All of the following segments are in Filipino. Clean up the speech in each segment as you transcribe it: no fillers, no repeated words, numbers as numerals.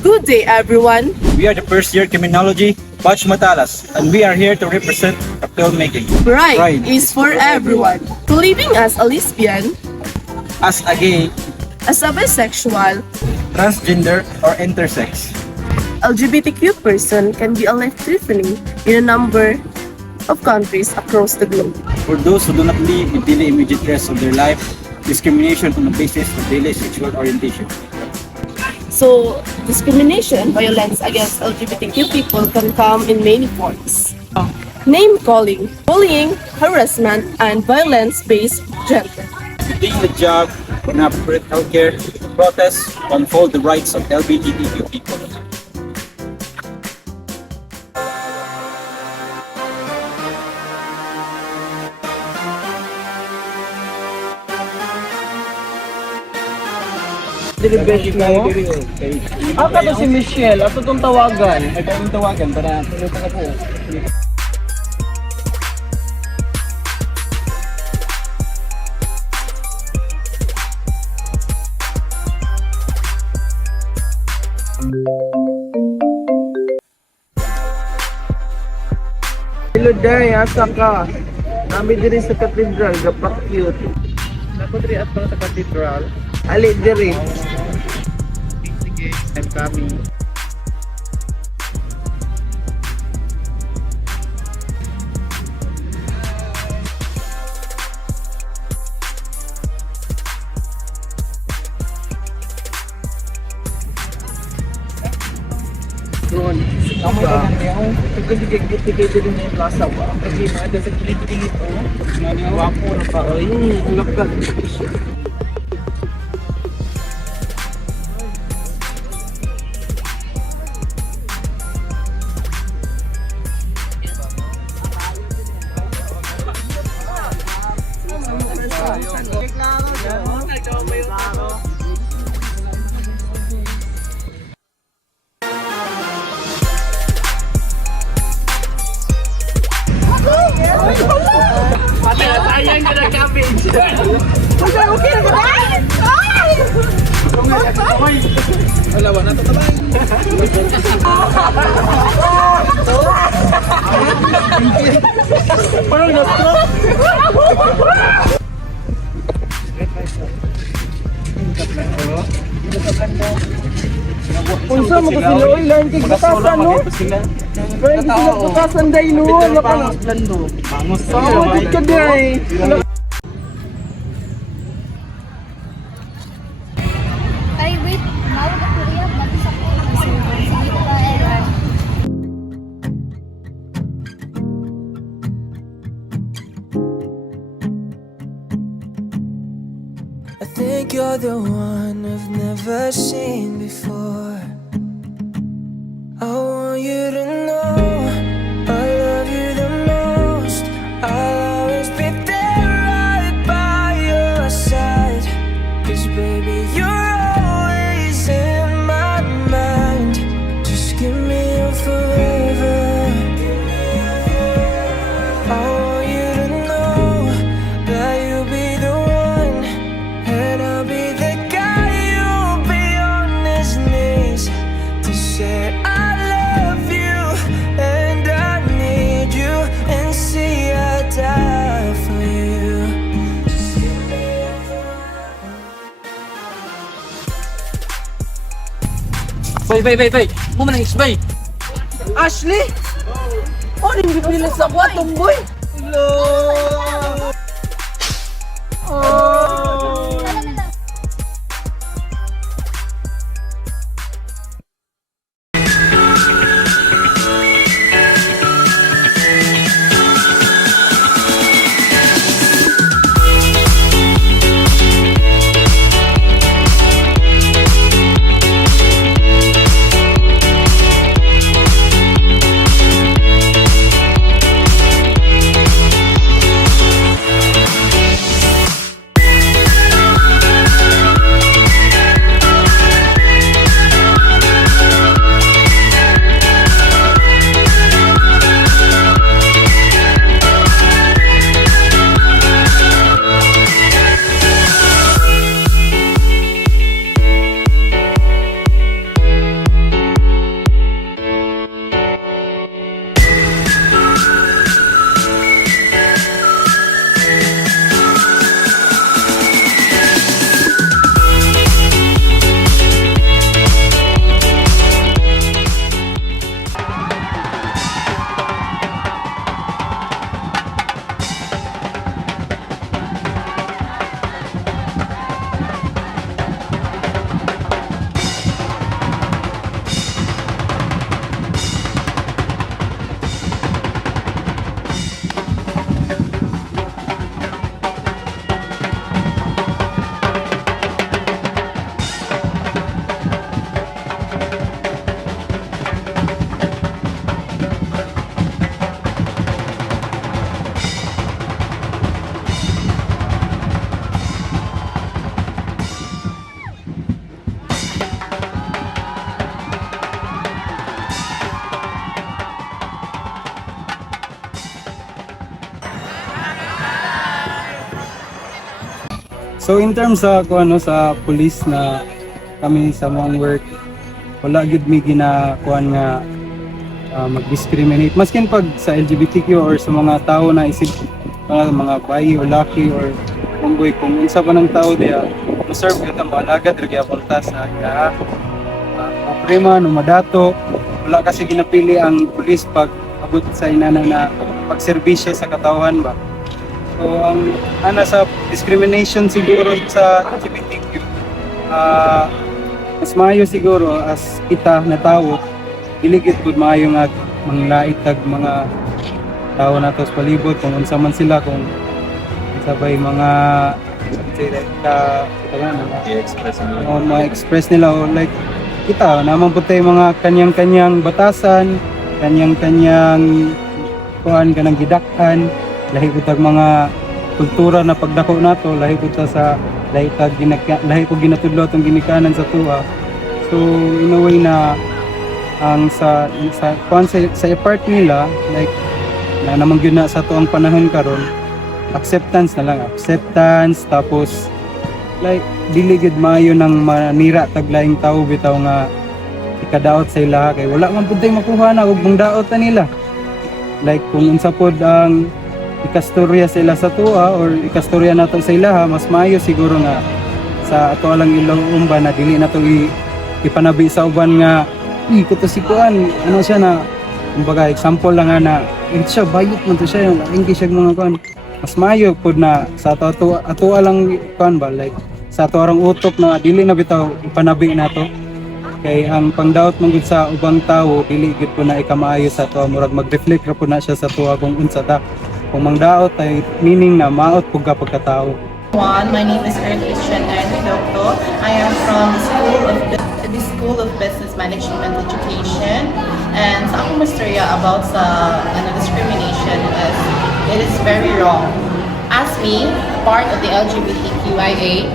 Good day, everyone. We are the first year criminology, Batch Matalas, and we are here to represent the filmmaking. Pride is for everyone. Believing as a lesbian, As a gay, as a bisexual, transgender, or intersex. LGBTQ person can be a life-threatening in a number of countries across the globe. For those who do not live with the immediate rest of their life, discrimination on the basis of daily sexual orientation. So, discrimination and violence against LGBTQ people can come in many forms. Name calling, bullying, harassment, and violence-based gender. Being the job, inappropriate healthcare, protests, unfold the rights of LGBTQ people. Delivery mo? Aka to si Michelle, ato tong tawagan. Ay, kayong tawagan para tuloy pa po. Hello day, asa ka? Nami diri sa cathedral, gapak cute. Nako diri ato sa cathedral. Ali diri. Sige, I'm coming. Ron, kamu ba? Ito digigit din yung plaza ba? Kasi ada sa kilit-kilit oh. Wapo na pa oy. Ulap. Sayang ka na cabbage. Okay na ba? Wala, wala to tabay. Parang na-stop. Unsa mo to sila oy, lain kay batasan no? Lain kay sila batasan day no, maka blando. Bangos ka day. Ay, wait. Mawag na Korea. Batis ako. Sige pa, Aaron. I think you're the one I've never seen before. I want you to know I love you the most. I'll always be there right by your side. 'Cause baby, you're always in my mind. Just give me your forever. I want you to know that you'll be the one, and I'll be the guy who'll be on his knees to say I love you and I need you, and see I die for you. Just give me your Bay. Mo man ang isbay. Ashley? Oh, rin bibilis sa kwa, tomboy. Hello. Oh. So in terms sa sa police na kami sa mong work, wala gid mi ginakuan nga mag-discriminate maskin pag sa LGBTQ or sa mga tao na isip mga bayi o laki or munggoy kung unsa pa ng tao diya ma-serve gyud ang alagad ra gyapon ta sa ila prima no madato wala kasi ginapili ang pulis pag abot sa inana na pagserbisyo sa katawan ba. So ang sa discrimination siguro sa LGBTQ mas maayo siguro as kita na tao diligid pud maayo nga manglaitag mga tao nato sa palibot kung unsa man sila kung sabay mga ma-express nila o like kita naman po tayo mga kanyang-kanyang batasan, kanyang-kanyang kuan kanang gidak-an, lahi po tag mga kultura na pagdako nato, lahi po ta sa lahi po ginatudlo atong ginikanan sa tuwa. So in a way na ang sa part nila like na naman gyud na sa tuang panahon karon acceptance na lang tapos like dili gid maayo nang manira taglaing tao bitaw nga ikadaot sa ila kay wala man pud tay makuha na ug daot ta nila like kung unsa pod ang ikastorya sa ila sa tuwa or ikastorya nato sa ilaha mas maayo siguro nga sa ato lang ilang umba na dili nato ipanabi sa uban nga kuto si kuan ano siya na kumbaga example lang nga na siya bayot man to siya yung hindi siya mga kuan mas maayo pod na sa ato lang kuan ba like sa ato arang utok na dili na bitaw ipanabi nato kay ang pangdaot man gud sa ubang tawo dili gid po na ikamaayo sa ato murag mag-reflect ra po na siya sa tuwa kung unsa ta kung mangdaot ay meaning na maot pug ka pagkatao. My name is Christian Antidoto. I am from the School of Business Management Education. And sa akong mastorya about sa discrimination is it is very wrong. As me, part of the LGBTQIA,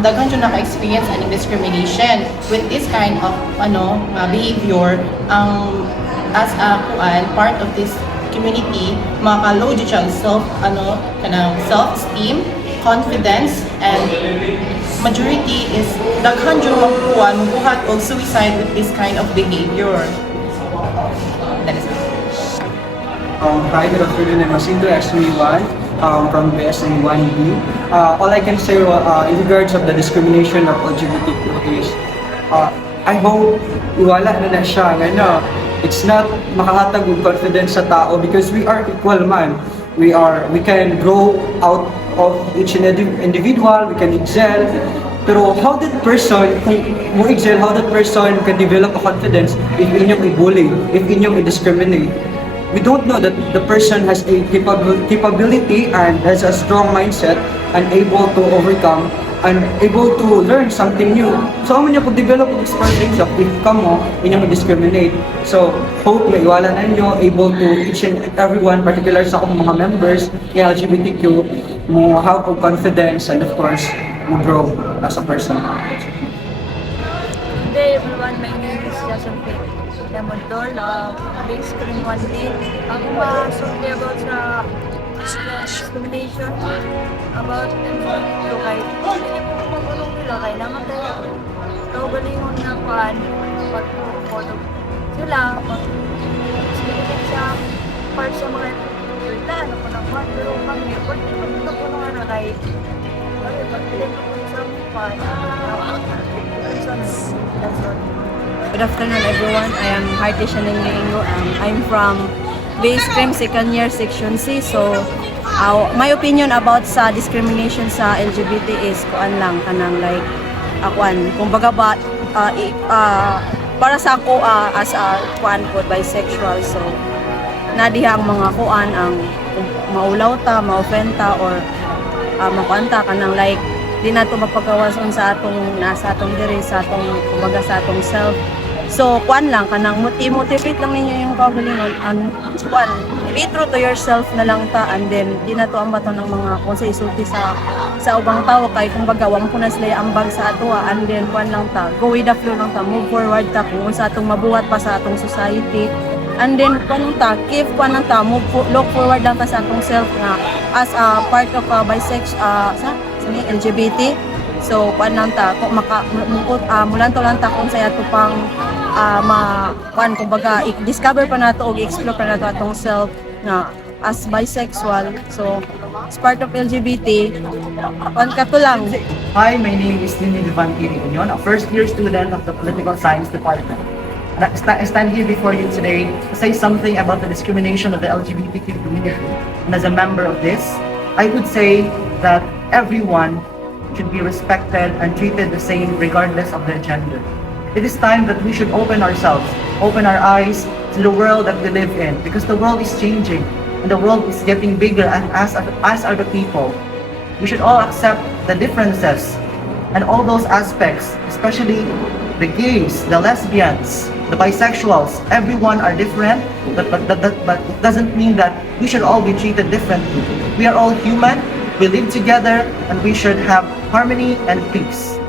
daghan jud naka-experience ani discrimination with this kind of behavior. As a part of this community, makaka-low jud siya self-esteem, confidence, and majority is daghan jud magbuhat og suicide with this kind of behavior. That is it. Hi, good afternoon. I'm Jacinto SW1 from BSN 1B. All I can say in regards of the discrimination of LGBTQ is I hope iwala na siya nga it's not makahatag og confidence sa tao because we are equal man. We can grow out of each and every individual, we can excel. Pero how that person, kung mo excel, how that person can develop a confidence if inyong i-bully, if inyong i-discriminate. We don't know that the person has a capability and has a strong mindset and able to overcome and able to learn something new. So, amin niya pag-develop ng experience if kamo, inyong discriminate. So, hope na iwala na niyo, able to each and everyone, particular sa akong mga members, ng LGBTQ, mo have of confidence and of course, mo grow as a person. Good day everyone, my name is Jason P. Lemondol, big screen 1D. Ako masunod about sa discrimination about LGBTQ kahit hindi po magulong nila kaya naman tayo galingon na paan pag-photo sila pag-discriminate sa part sa mga wala ano po ng paan pero kami pag-ito po ng ano kahit pag-piling po sa paan that's all. Good afternoon everyone, I am Hearty Shanenlingo. I'm from Base Cream second year section C. So my opinion about sa discrimination sa LGBT is kuan lang kanang like kumbaga ba para sa ako as a kuan po bisexual, so nadihang mga kuan ang maulaw ta, ma-offend ta or makuanta kanang like di nato mapagawason sa atong nasa atong diri sa atong kumbaga sa atong self. So kuan lang kanang motivate lang ninyo yung kaugalingon kuan be true to yourself na lang ta and then di na to ambaton ng mga kung sa isulti sa ubang tao kay kumbaga wang punas lay ambag sa atoa and then kuan lang ta go with the flow lang ta move forward ta kung sa atong mabuhat pa sa atong society and then kuan ta keep kuan lang ta look forward lang ta sa atong self nga as a part of a bisexual ni LGBT. So kuan lang ta ko maka mulan to lang ta kung saya to pang kuan kumbaga i-discover pa nato og i-explore pa nato atong self na as bisexual. So as part of LGBT, kuan ka to lang. Hi, my name is Lini Devante Union, a first-year student of the Political Science Department. And I stand here before you today to say something about the discrimination of the LGBTQ community. And as a member of this, I would say that everyone should be respected and treated the same regardless of their gender. It is time that we should open ourselves, open our eyes to the world that we live in, because the world is changing and the world is getting bigger, and as are the people. We should all accept the differences and all those aspects, especially the gays, the lesbians, the bisexuals. Everyone are different, but it doesn't mean that we should all be treated differently. We are all human, we live together, and we should have harmony and peace.